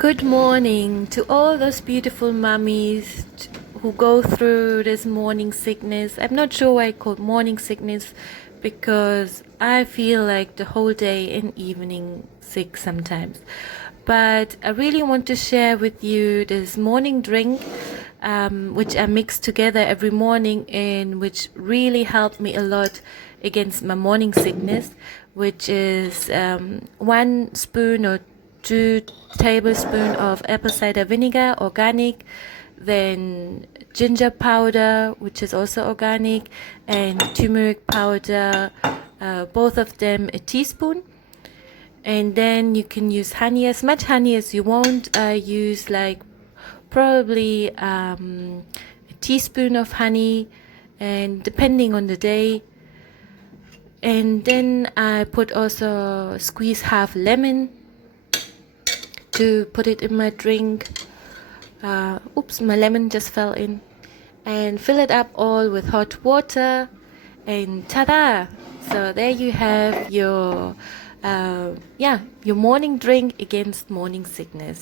Good morning to all those beautiful mummies who go through this morning sickness. I'm not sure why I call it morning sickness because I feel like the whole day and evening sick sometimes. But I really want to share with you this morning drink which I mix together every morning and which really helped me a lot against my morning sickness, which is 1 spoon or 2 tablespoons of apple cider vinegar, organic, then ginger powder, which is also organic, and turmeric powder, both of them a teaspoon. And then you can use honey, as much honey as you want. I use like probably a teaspoon of honey, and depending on the day. And then I put also squeeze half lemon to put it in my drink. Oops, my lemon just fell in. And fill it up all with hot water, and ta-da! So there you have your your morning drink against morning sickness.